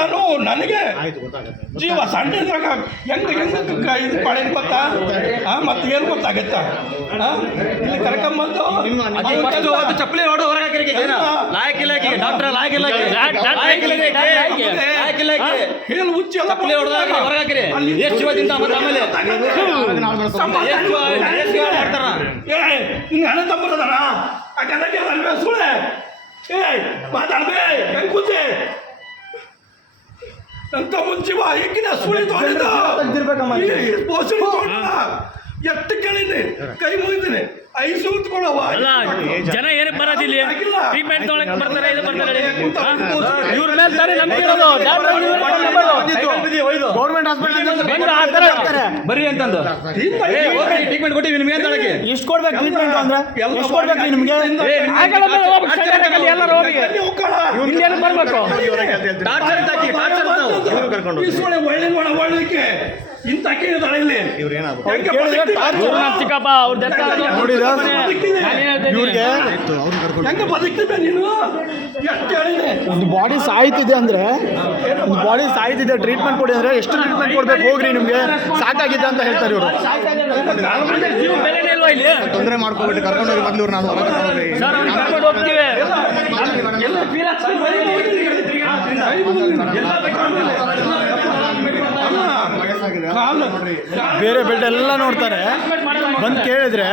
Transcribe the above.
ನಾನು ನನಗೆ ಜೀವ ಸಣ್ಣ ಹೆಂಗೆ ಇದು ಪಡೆದ ಗೊತ್ತಾ ಮತ್ತೆ ಏನು ಗೊತ್ತಾಗತ್ತಾ ಇಲ್ಲಿ ಕರ್ಕೊಂಬಂದು ಚಪ್ಪಲಿ ಹೊಡೆದು ಹೊರಗೆ ಹಾಕಿರಿ ಡಾಕ್ಟರ್ ಹೇಳು ಹುಚ್ಚಿ ಎಲ್ಲ ಚಪ್ಪಲಿ ಹೊಡೆದು ಹೊರಗೆ ಹಾಕಿರಿ ಎಷ್ಟು ಜೀವದಿಂದ ಆಮೇಲೆ ಮಾಡ್ತಾರ ನಿಂಗೆ ಹಣ ತಂಬರದಾರ ಆ ಕನ್ನಡ ಅಲ್ವೇ ಸುಳ್ಳೆ ಮಾತಾಡ್ಬೇ ಹೆಂಗ್ ಕೂತೆ ಅಂತ ಮುಂಚಿವ ಈಗಿನ ಸುಳಿ ತೊಗೊಂಡಿದ್ದ ಎಷ್ಟು ಕೇಳಿನಿ ಕೈ ಮುಗಿತೀನಿ ಐಸು ಉತ್ಕೊಳ್ಳವ ಜನ ಏನಕ್ಕೆ ಬರೋದಿಲ್ಲ ಟ್ರೀಟ್ಮೆಂಟ್ ತೊಗೊಳಕ್ಕೆ ಬರ್ತಾರೆ ಇದು ಬರ್ತಾರೆ ಇವ್ರ ಮೇಲೆ ತಾನೇ ನಂಬಿಕೆ ಇರೋದು ಗೌರ್ಮೆಂಟ್ ಹಾಸ್ಪಿಟಲ್ ಬರ್ರಿ ಅಂತಂದು ಟ್ರೀಟ್ಮೆಂಟ್ ಕೊಟ್ಟಿವಿ ನಿಮ್ಗೆ ಅಂತ ಹೇಳಕ್ಕೆ ಎಷ್ಟು ಕೊಡ್ಬೇಕು ಟ್ರೀಟ್ಮೆಂಟ್ ಅಂದ್ರೆ ಎಷ್ಟು ಕೊಡ್ಬೇಕು ನಿಮ್ಗೆ ಎಲ್ಲರೂ ಇಂಡಿಯನ್ ಬರ್ಬೇಕು ಒಳ್ಳೆಕ್ಕೆ ಇಂತ ಕೇಳಿದಾಳೆ ಇಲ್ಲಿ ಚಿಕ್ಕಪ್ಪ ಅವ್ರ ಹೆಂಗ ಬದುಕ್ತಿದ್ದೆ ನೀನು ಎಷ್ಟು ಹೇಳಿದೆ ಒಂದು ಬಾಡಿ ಸಾಯ್ತಿದೆ ಅಂದ್ರೆ ಒಂದು ಬಾಡಿ ಸಾಯ್ತಿದೆ ಟ್ರೀಟ್ಮೆಂಟ್ ಕೊಡಿ ಅಂದ್ರೆ ಎಷ್ಟು ಟ್ರೀಟ್ಮೆಂಟ್ ಕೊಡ್ಬೇಕು ಹೋಗ್ರಿ ನಿಮ್ಗೆ ಸಾಕಾಗಿದೆ ಅಂತ ಹೇಳ್ತಾರೆ ಇವರು ಜೀವ ಬೆಲೆನೇ ಇಲ್ವಾ ಇಲ್ಲಿ ತೊಂದರೆ ಮಾಡ್ಕೊಬಿಟ್ಟು ಕರ್ಕೊಂಡೋಗಿ ಮೊದಲು ನಾವು ಸರ್ ಅವ್ನು ಕರ್ಕೊಂಡು ಹೋಗ್ತೀವಿ ಬೇರೆ ಬೆಲ್ಟ್ ಎಲ್ಲ ನೋಡ್ತಾರೆ ಬಂದು ಕೇಳಿದ್ರೆ